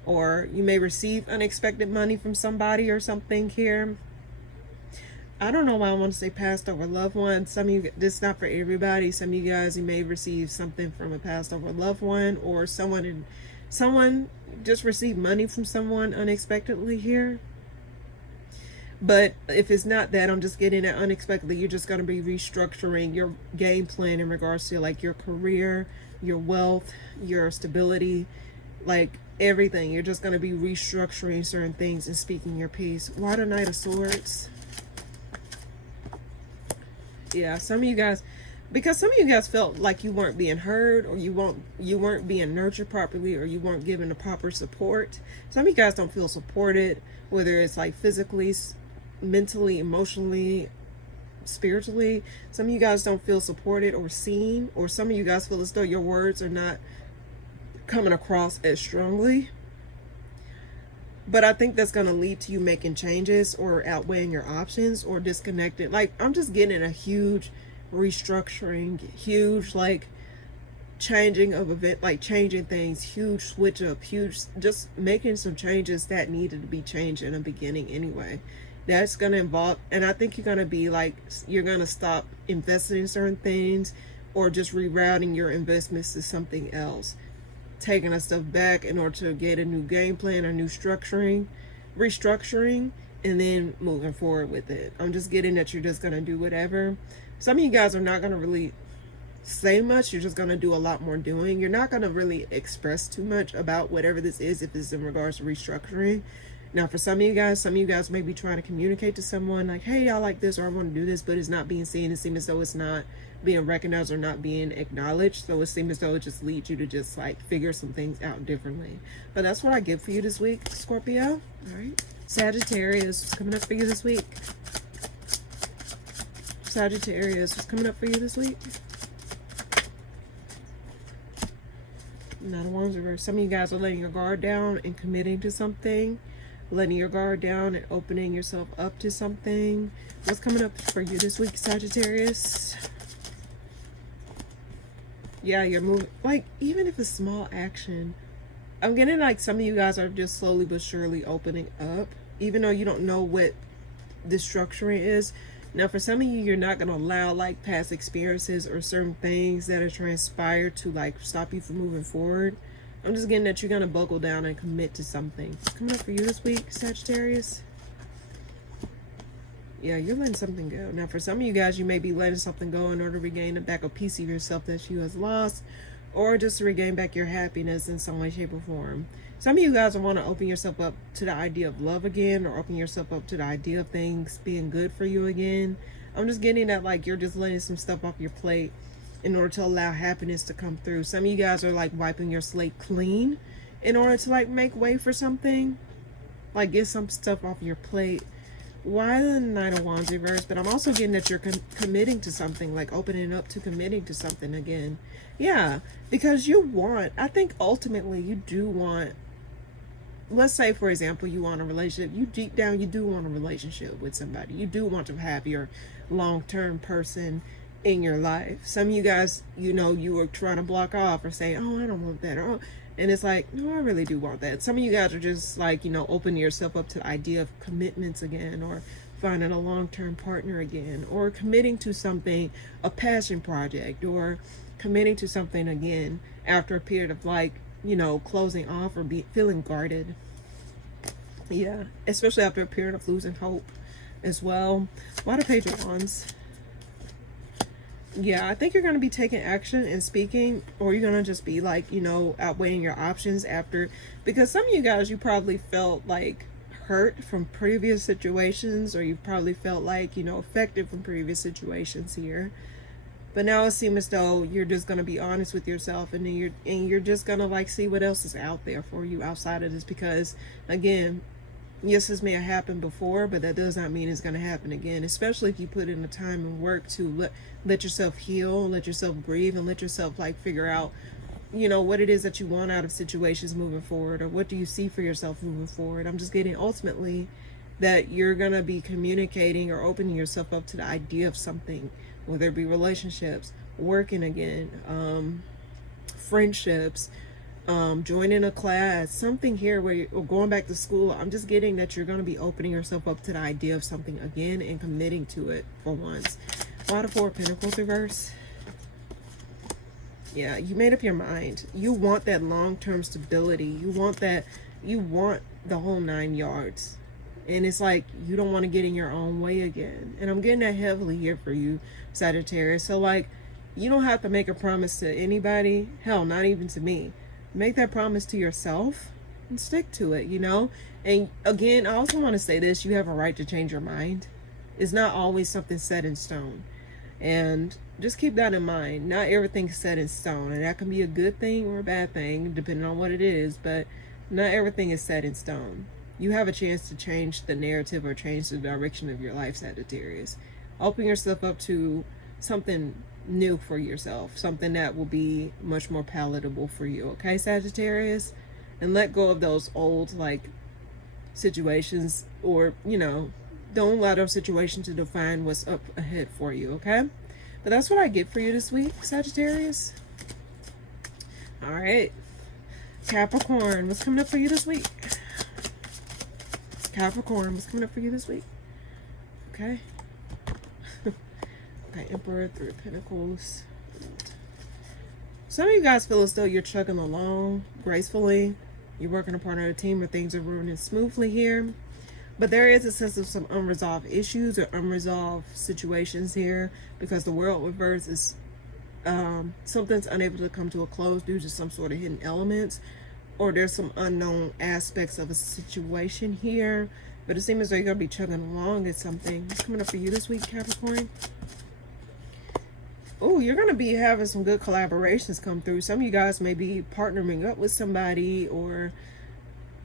Or you may receive unexpected money from somebody or something here. I don't know why I want to say past over loved one. Some of you, this is not for everybody. Some of you guys, you may receive something from a past over loved one, or someone just received money from someone unexpectedly here. But if it's not that, I'm just getting it unexpectedly. You're just going to be restructuring your game plan in regards to like your career, your wealth, your stability, like everything. You're just going to be restructuring certain things and speaking your piece. Why the Knight of Swords? Yeah, some of you guys, because some of you guys felt like you weren't being heard, or you weren't being nurtured properly, or you weren't given the proper support. Some of you guys don't feel supported, whether it's like physically, mentally, emotionally, spiritually. Some of you guys don't feel supported or seen, or some of you guys feel as though your words are not coming across as strongly. But I think that's going to lead to you making changes, or outweighing your options, or disconnected. Like, I'm just getting a huge restructuring, huge, like, changing of event, like changing things, huge switch up, huge, just making some changes that needed to be changed in the beginning anyway. That's going to involve, and I think you're going to be like, you're going to stop investing in certain things, or just rerouting your investments to something else, taking a step back in order to get a new game plan, a new restructuring, and then moving forward with it. I'm just getting that you're just going to do whatever. Some of you guys are not going to really say much. You're just going to do a lot more doing. You're not going to really express too much about whatever this is, if it's in regards to restructuring. Now, for some of you guys may be trying to communicate to someone like, hey, I like this, or I want to do this, but it's not being seen. It seems as though it's not being recognized or not being acknowledged. So it seems as though it just leads you to just like figure some things out differently. But that's what I get for you this week, Scorpio. All right. Sagittarius, what's coming up for you this week? Sagittarius, what's coming up for you this week? Knight of Wands reverse. Some of you guys are letting your guard down and committing to something. Letting your guard down and opening yourself up to something. What's coming up for you this week, Sagittarius? Yeah, you're moving. Like, even if it's small action, I'm getting like some of you guys are just slowly but surely opening up, even though you don't know what the structuring is. Now, for some of you, you're not going to allow like past experiences or certain things that are transpired to like stop you from moving forward. I'm just getting that you're going to buckle down and commit to something. It's coming up for you this week, Sagittarius. Yeah, you're letting something go. Now, for some of you guys, you may be letting something go in order to regain back a piece of yourself that you has lost, or just to regain back your happiness in some way, shape, or form. Some of you guys want to open yourself up to the idea of love again, or open yourself up to the idea of things being good for you again. I'm just getting that like you're just letting some stuff off your plate in order to allow happiness to come through. Some of you guys are like wiping your slate clean in order to like make way for something, like get some stuff off your plate. Why the Knight of Wands reverse? But I'm also getting that you're committing to something, like opening up to committing to something again. Yeah, because you want, I think ultimately you do want, let's say for example you want a relationship, you deep down you do want a relationship with somebody. You do want to have your long-term person in your life. Some of you guys, you know, you were trying to block off or say, oh, I don't want that, or and it's like, no, I really do want that. Some of you guys are just like, you know, opening yourself up to the idea of commitments again, or finding a long-term partner again, or committing to something, a passion project, or committing to something again after a period of like, you know, closing off or feeling guarded. Yeah, especially after a period of losing hope as well. Why the Page of Wands? Yeah, I think you're going to be taking action and speaking, or you're going to just be like, you know, outweighing your options after, because some of you guys, you probably felt like hurt from previous situations, or you probably felt like, you know, affected from previous situations here. But now it seems as though you're just going to be honest with yourself, and then you're just going to like see what else is out there for you outside of this, because again, yes, this may have happened before, but that does not mean it's going to happen again, especially if you put in the time and work to let yourself heal, let yourself grieve, and let yourself like figure out, you know, what it is that you want out of situations moving forward, or what do you see for yourself moving forward. I'm just getting ultimately that you're going to be communicating or opening yourself up to the idea of something, whether it be relationships, working again, friendships, joining a class, something here where you're going back to school. I'm just getting that you're going to be opening yourself up to the idea of something again and committing to it for once. Why the Four of Pentacles reverse? Yeah, you made up your mind. You want that long-term stability. You want that, you want the whole 9 yards. And it's like, you don't want to get in your own way again. And I'm getting that heavily here for you, Sagittarius. So like, you don't have to make a promise to anybody. Hell, not even to me. Make that promise to yourself and stick to it, you know? And again, I also want to say this, you have a right to change your mind. It's not always something set in stone. And just keep that in mind. Not everything's set in stone, and that can be a good thing or a bad thing depending on what it is, but not everything is set in stone. You have a chance to change the narrative or change the direction of your life, Sagittarius. Open yourself up to something new for yourself, something that will be much more palatable for you, okay, Sagittarius? And let go of those old like situations, or don't allow those situations to define what's up ahead for you, okay? But that's what I get for you this week, Sagittarius. All right, Capricorn, what's coming up for you this week? Capricorn, what's coming up for you this week? Okay. Okay, Emperor, Three of Pentacles. Some of you guys feel as though you're chugging along gracefully. You're working a part of a team where things are running smoothly here. But there is a sense of some unresolved issues or unresolved situations here, because the world reverse is something's unable to come to a close due to some sort of hidden elements, or there's some unknown aspects of a situation here. But it seems as though you're going to be chugging along at something. What's coming up for you this week, Capricorn? Oh, you're going to be having some good collaborations come through. Some of you guys may be partnering up with somebody or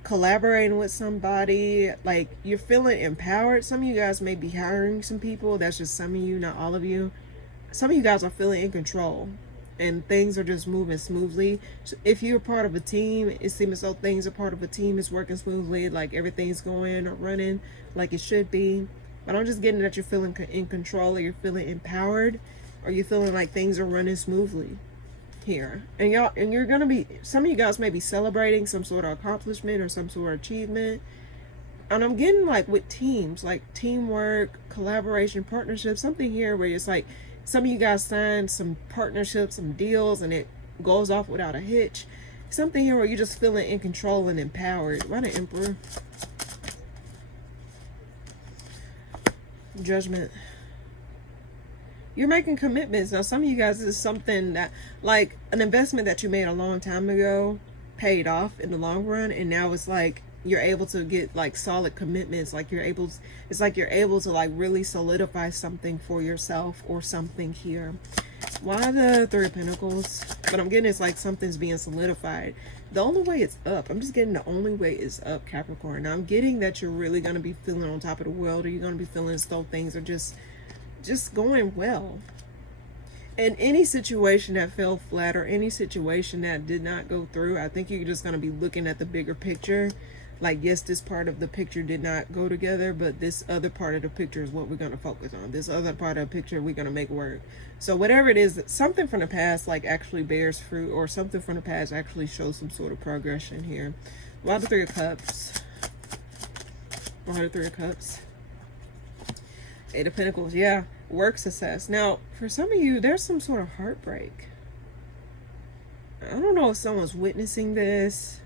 collaborating with somebody. Like, you're feeling empowered. Some of you guys may be hiring some people. That's just some of you, not all of you. Some of you guys are feeling in control and things are just moving smoothly. So if you're part of a team, it seems as though things are part of a team is working smoothly, like everything's going or running like it should be. But I'm just getting that you're feeling in control, or you're feeling empowered, or you're feeling like things are running smoothly here. And you're gonna be, some of you guys may be celebrating some sort of accomplishment or some sort of achievement. And I'm getting like with teams, like teamwork, collaboration, partnership, something here where it's like some of you guys signed some partnerships, some deals, and it goes off without a hitch. Something here where you're just feeling in control and empowered. Why the Emperor? Judgment. You're making commitments. Now, some of you guys, this is something that, like an investment that you made a long time ago, paid off in the long run, and now it's like you're able to get like solid commitments. Like it's like you're able to like really solidify something for yourself or something here. Why the Three of Pentacles? But I'm getting it's like something's being solidified. The only way it's up. I'm just getting the only way is up, Capricorn. Now I'm getting that you're really going to be feeling on top of the world, or you're going to be feeling as though things are just going well. And any situation that fell flat, or any situation that did not go through, I think you're just going to be looking at the bigger picture. Like, yes, this part of the picture did not go together, but this other part of the picture is what we're going to focus on. This other part of the picture we're going to make work. So whatever it is, something from the past like actually bears fruit, or something from the past actually shows some sort of progression here. Why the Three of Cups? Why the Three of Cups? Eight of Pentacles. Yeah, work success. Now, for some of you, there's some sort of heartbreak. I don't know if someone's witnessing this.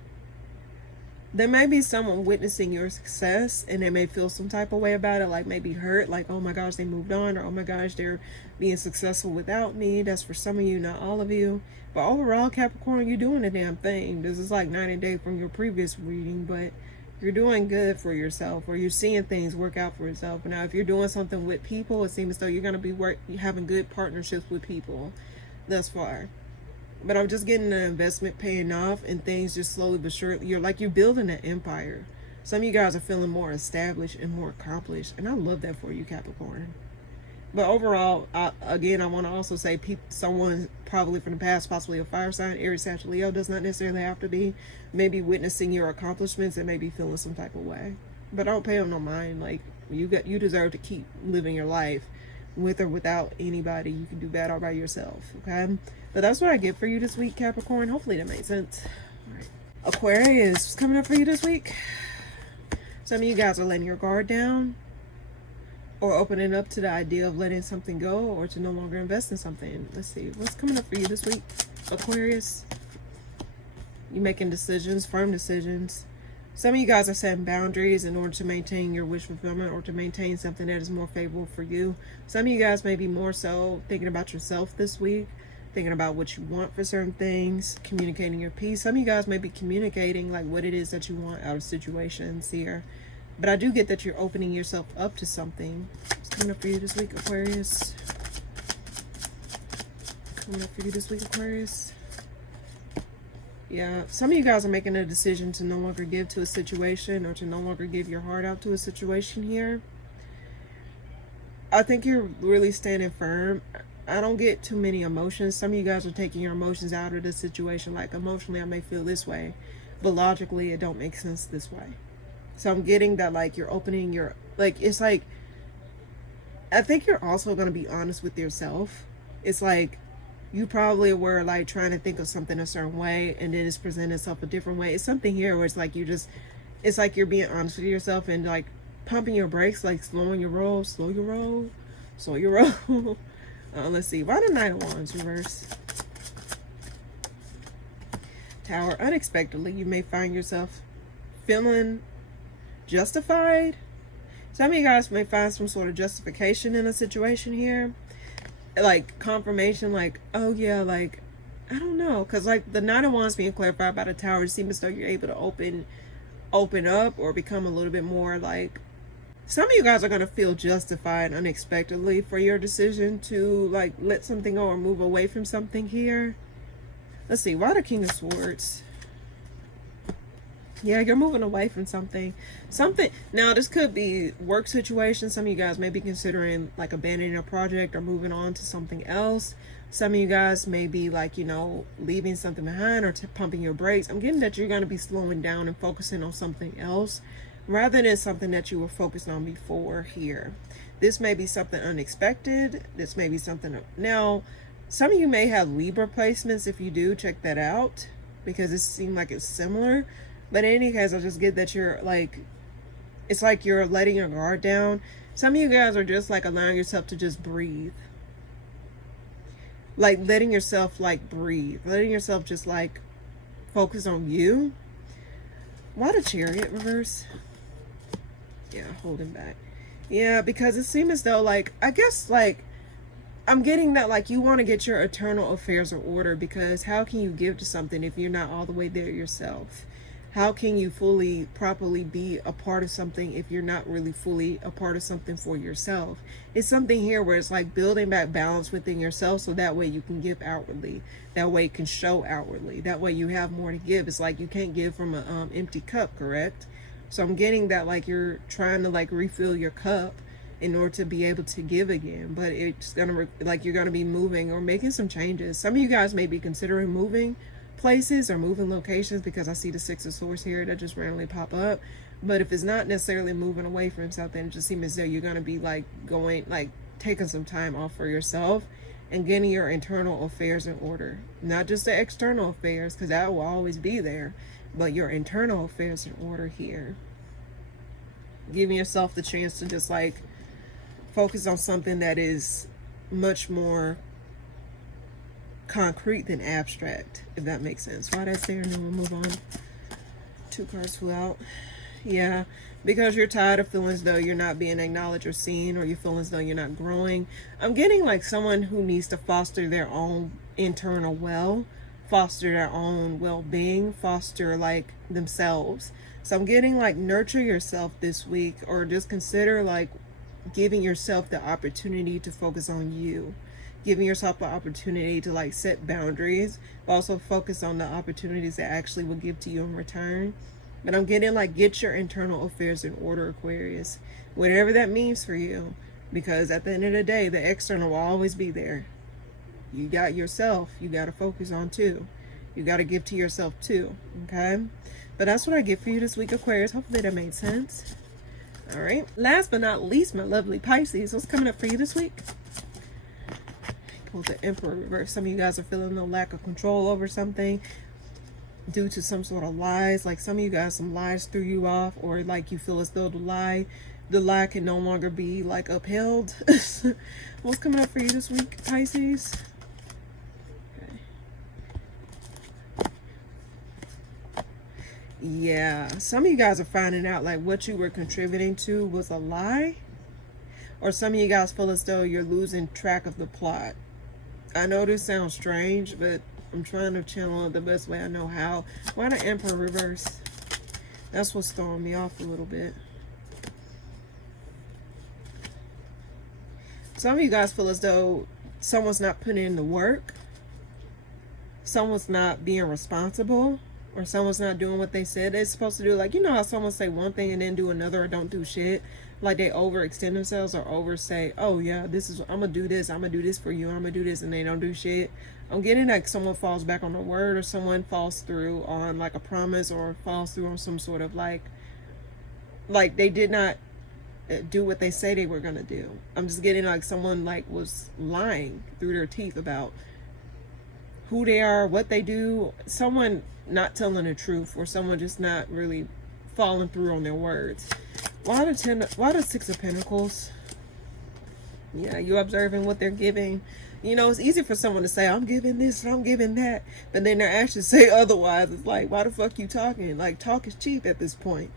There may be someone witnessing your success, and they may feel some type of way about it, like maybe hurt, like, oh my gosh, they moved on, or oh my gosh, they're being successful without me. That's for some of you, not all of you. But overall, Capricorn, you're doing a damn thing. This is like night and day from your previous reading, but you're doing good for yourself, or you're seeing things work out for yourself. Now, if you're doing something with people, it seems as though you're going to be having good partnerships with people thus far. But I'm just getting the investment paying off, and things just slowly but surely, you're building an empire. Some of you guys are feeling more established and more accomplished, and I love that for you, Capricorn. But overall, I want to also say someone probably from the past, possibly a fire sign, Aries, Sagittarius, Leo, does not necessarily have to be, maybe witnessing your accomplishments and maybe feeling some type of way. But don't pay them no mind. Like, you deserve to keep living your life with or without anybody. You can do that all by yourself, okay? But that's what I get for you this week, Capricorn. Hopefully that made sense. All right. Aquarius, what's coming up for you this week? Some of you guys are letting your guard down, or opening up to the idea of letting something go, or to no longer invest in something. Let's see. What's coming up for you this week, Aquarius? You're making decisions, firm decisions. Some of you guys are setting boundaries in order to maintain your wish fulfillment, or to maintain something that is more favorable for you. Some of you guys may be more so thinking about yourself this week, thinking about what you want for certain things, communicating your piece. Some of you guys may be communicating like what it is that you want out of situations here. But I do get that you're opening yourself up to something. What's coming up for you this week, Aquarius? coming up for you this week, Aquarius? Yeah, some of you guys are making a decision to no longer give to a situation, or to no longer give your heart out to a situation here. I think you're really standing firm. I don't get too many emotions. Some of you guys are taking your emotions out of the situation. Like, emotionally I may feel this way, but logically it don't make sense this way. So I'm getting that, like, you're opening your, like, it's like, I think you're also going to be honest with yourself. It's like, you probably were like trying to think of something a certain way, and then it's presented itself a different way. It's something here where it's like you just, it's like you're being honest with yourself and like pumping your brakes, like slowing your roll, slow your roll, slow your roll. Let's see, why the Knight of Wands reverse? Tower. Unexpectedly, you may find yourself feeling justified. Some of you guys may find some sort of justification in a situation here. Like confirmation, like, oh yeah, like, I don't know, because like the Knight of Wands being clarified by the Tower, it seems as though you're able to open up or become a little bit more like, some of you guys are going to feel justified unexpectedly for your decision to like let something go or move away from something here. Let's see, why the King of Swords? Yeah, you're moving away from something. Now, this could be work situation. Some of you guys may be considering like abandoning a project or moving on to something else. Some of you guys may be like, you know, leaving something behind or pumping your brakes. I'm getting that you're going to be slowing down and focusing on something else rather than something that you were focused on before here. This may be something unexpected. This may be something. Now, some of you may have Libra placements. If you do, check that out, because it seems like it's similar. But in any case, I just get that you're like, it's like you're letting your guard down. Some of you guys are just like allowing yourself to just breathe. Like letting yourself like breathe. Letting yourself just like focus on you. Why the Chariot reverse? Yeah, holding back. Yeah, because it seems as though like, I guess like, I'm getting that like you want to get your eternal affairs in order, because how can you give to something if you're not all the way there yourself? How can you fully, properly be a part of something if you're not really fully a part of something for yourself? It's something here where it's like building back balance within yourself, so that way you can give outwardly. That way you can show outwardly. That way you have more to give. It's like you can't give from an empty cup, correct? So I'm getting that like you're trying to like refill your cup in order to be able to give again. But it's gonna, like, you're gonna be moving or making some changes. Some of you guys may be considering moving places or moving locations, because I see the Six of Swords here that just randomly pop up. But if it's not necessarily moving away from something, it just seems as though you're going to be like going, like taking some time off for yourself and getting your internal affairs in order. Not just the external affairs, because that will always be there, but your internal affairs in order here. Giving yourself the chance to just like focus on something that is much more concrete than abstract, if that makes sense. Why that's there, and then we'll move on. 2 cards flew out. Yeah, because you're tired of feeling as though you're not being acknowledged or seen, or you feel as though you're not growing. I'm getting like someone who needs to foster their own internal foster their own well-being, foster like themselves. So I'm getting like nurture yourself this week, or just consider like giving yourself the opportunity to focus on you. Giving yourself the opportunity to like set boundaries, but also focus on the opportunities that actually will give to you in return. But I'm getting like, get your internal affairs in order, Aquarius. Whatever that means for you. Because at the end of the day, the external will always be there. You got yourself, you got to focus on too. You got to give to yourself too, okay? But that's what I get for you this week, Aquarius. Hopefully that made sense. All right. Last but not least, my lovely Pisces. What's coming up for you this week? Pull the Emperor reverse. Some of you guys are feeling a lack of control over something due to some sort of lies. Like some of you guys, some lies threw you off, or like you feel as though the lie can no longer be like upheld. What's coming up for you this week, Pisces? Okay. Yeah, some of you guys are finding out like what you were contributing to was a lie, or some of you guys feel as though you're losing track of the plot. I know this sounds strange, but I'm trying to channel it the best way I know how. Why the Emperor reverse? That's what's throwing me off a little bit. Some of you guys feel as though someone's not putting in the work, someone's not being responsible, or someone's not doing what they said they're supposed to do. Like, you know how someone say one thing and then do another, or don't do shit? Like, they overextend themselves, or over say, oh yeah, this is, I'm gonna do this, I'm gonna do this for you, I'm gonna do this, and they don't do shit. I'm getting like someone falls back on a word, or someone falls through on like a promise, or falls through on some sort of like they did not do what they say they were gonna do. I'm just getting like someone like was lying through their teeth about who they are, what they do. Someone not telling the truth, or someone just not really following through on their words. Why the Six of Pentacles? Yeah, you're observing what they're giving. You know, it's easy for someone to say, I'm giving this and I'm giving that, but then their actions say otherwise. It's like, why the fuck you talking? Like, talk is cheap at this point.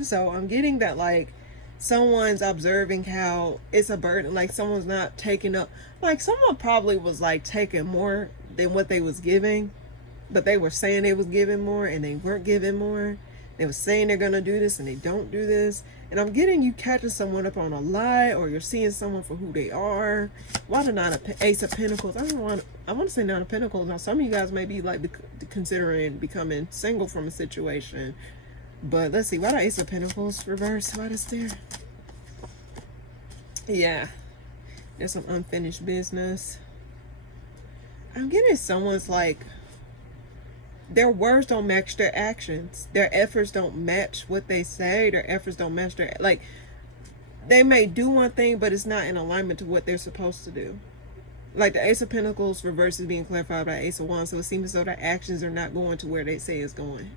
So I'm getting that, like, someone's observing how it's a burden. Like, someone's not taking up, like, someone probably was like taking more than what they was giving, but they were saying they was giving more and they weren't giving more. They were saying they're gonna do this and they don't do this. And I'm getting you catching someone up on a lie, or you're seeing someone for who they are. Why the Ace of Pentacles? I want to say Nine of Pentacles. Now, some of you guys may be like considering becoming single from a situation, but let's see. Why the Ace of Pentacles reverse? Why is there? Yeah, there's some unfinished business. I'm getting someone's like, their words don't match their actions. Their efforts don't match what they say. Their efforts don't match their, like, they may do one thing, but it's not in alignment to what they're supposed to do. Like, the Ace of Pentacles reverse is being clarified by Ace of Wands, so it seems as though their actions are not going to where they say it's going.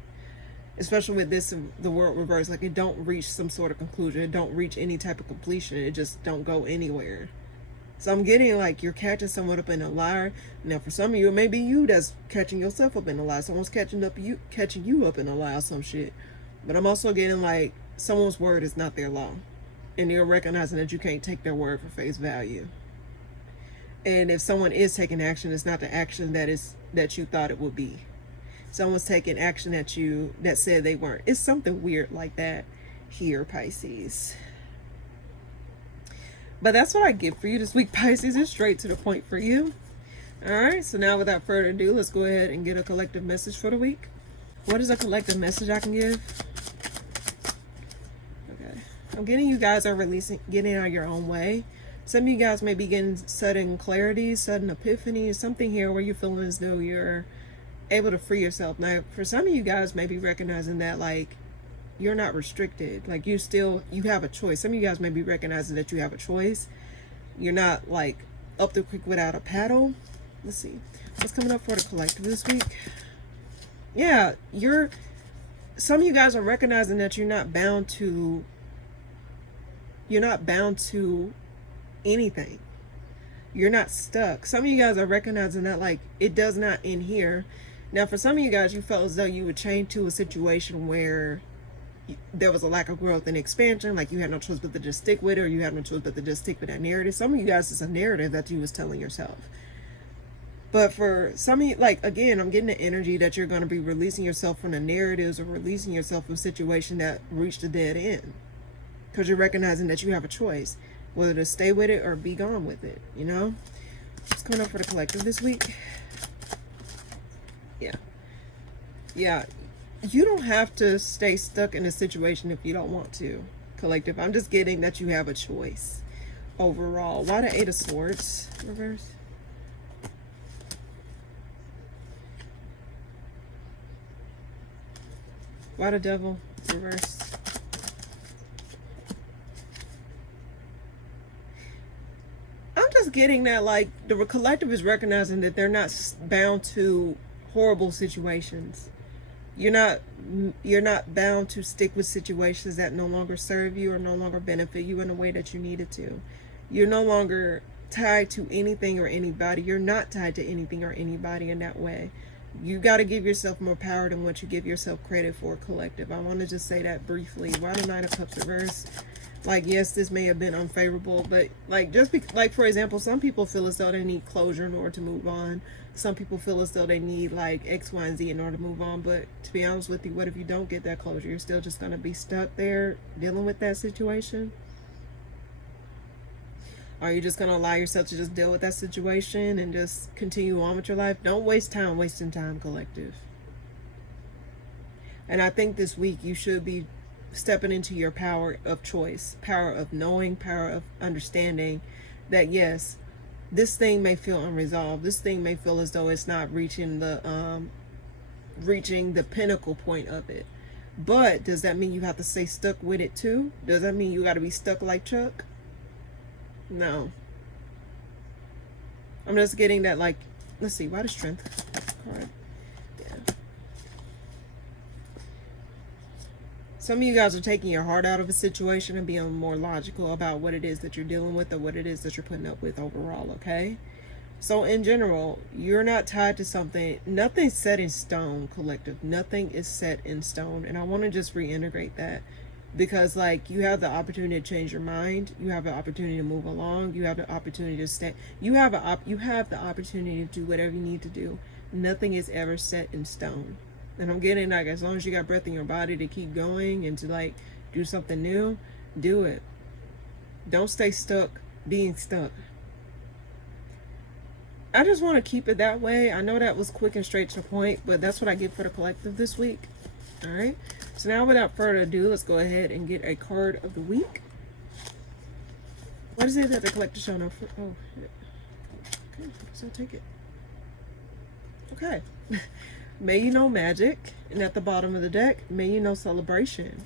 Especially with this, the world reverse, like, it don't reach some sort of conclusion. It don't reach any type of completion. It just don't go anywhere. So I'm getting like you're catching someone up in a lie. Now, for some of you, it may be you that's catching yourself up in a lie. Someone's catching you up in a lie or some shit. But I'm also getting like someone's word is not their law, and you're recognizing that you can't take their word for face value. And if someone is taking action, it's not the action that you thought it would be. Someone's taking action that said they weren't. It's something weird like that here, Pisces. But that's what I get for you this week, Pisces. It's straight to the point for you. Alright, so now without further ado, let's go ahead and get a collective message for the week. What is a collective message I can give? Okay. I'm getting you guys are getting out of your own way. Some of you guys may be getting sudden clarity, sudden epiphany, something here where you're feeling as though you're able to free yourself. Now, for some of you guys may be recognizing that, like, you're not restricted. Like, you have a choice. Some of you guys may be recognizing that you have a choice. You're not like up the creek without a paddle. Let's see what's coming up for the collective this week. Yeah, some of you guys are recognizing that you're not bound to anything. You're not stuck. Some of you guys are recognizing that, like, it does not end here. Now, for some of you guys, you felt as though you would change to a situation where there was a lack of growth and expansion, like you had no choice but to just stick with it, or you had no choice but to just stick with that narrative. Some of you guys, it's a narrative that you was telling yourself. But for some of you, like, again, I'm getting the energy that you're going to be releasing yourself from the narratives, or releasing yourself from a situation that reached a dead end, because you're recognizing that you have a choice whether to stay with it or be gone with it, you know? What's coming up for the collective this week? Yeah, you don't have to stay stuck in a situation if you don't want to, collective. I'm just getting that you have a choice overall. Why the Eight of Swords reverse? Why the Devil reverse? I'm just getting that, like, the collective is recognizing that they're not bound to horrible situations. You're not bound to stick with situations that no longer serve you or no longer benefit you in a way that you needed to. You're no longer tied to anything or anybody. You're not tied to anything or anybody in that way. You got to give yourself more power than what you give yourself credit for, collective. I want to just say that briefly. Why the Nine of Cups reverse? Like, yes, this may have been unfavorable, but like, like, for example, some people feel as though they need closure in order to move on. Some people feel as though they need like X, Y, and Z in order to move on. But to be honest with you, what if you don't get that closure? You're still just going to be stuck there dealing with that situation. Are you just going to allow yourself to just deal with that situation and just continue on with your life? Don't waste time wasting time, collective. And I think this week you should be stepping into your power of choice, power of knowing, power of understanding that yes, this thing may feel unresolved. This thing may feel as though it's not reaching the pinnacle point of it. But does that mean you have to stay stuck with it too? Does that mean you got to be stuck like Chuck? No. I'm just getting that, like, let's see, why the Strength card? Yeah. Some of you guys are taking your heart out of a situation and being more logical about what it is that you're dealing with or what it is that you're putting up with overall, okay? So in general, you're not tied to something. Nothing's set in stone, collective. Nothing is set in stone. And I want to just reintegrate that. Because, like, you have the opportunity to change your mind. You have the opportunity to move along. You have the opportunity to stay. You have the opportunity to do whatever you need to do. Nothing is ever set in stone. And I'm getting, like, as long as you got breath in your body to keep going and to, like, do something new, do it. Don't stay stuck being stuck. I just want to keep it that way. I know that was quick and straight to the point, but that's what I get for the collective this week. All right. So now without further ado, let's go ahead and get a card of the week. What is it that the collective showing up for? Oh, okay. So I'll take it. Okay. May you know magic. And at the bottom of the deck, may you know celebration.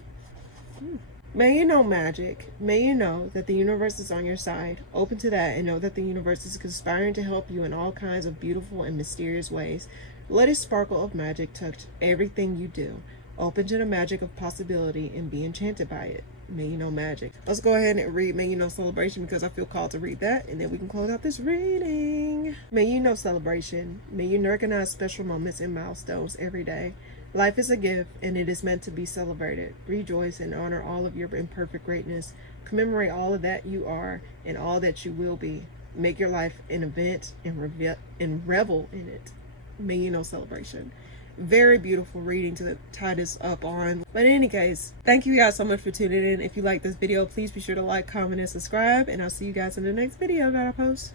May you know magic. May you know that the universe is on your side. Open to that and know that the universe is conspiring to help you in all kinds of beautiful and mysterious ways. Let a sparkle of magic touch everything you do. Open to the magic of possibility and be enchanted by it. May you know magic. Let's go ahead and read May You Know Celebration because I feel called to read that, and then we can close out this reading. May you know celebration. May you recognize special moments and milestones every day. Life is a gift, and it is meant to be celebrated. Rejoice and honor all of your imperfect greatness. Commemorate all of that you are and all that you will be. Make your life an event and revel in it. May you know celebration. Very beautiful reading to tie this up on. But in any case, thank you guys so much for tuning in. If you like this video, please be sure to like, comment, and subscribe. And I'll see you guys in the next video that I post.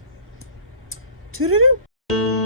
Toodaloo!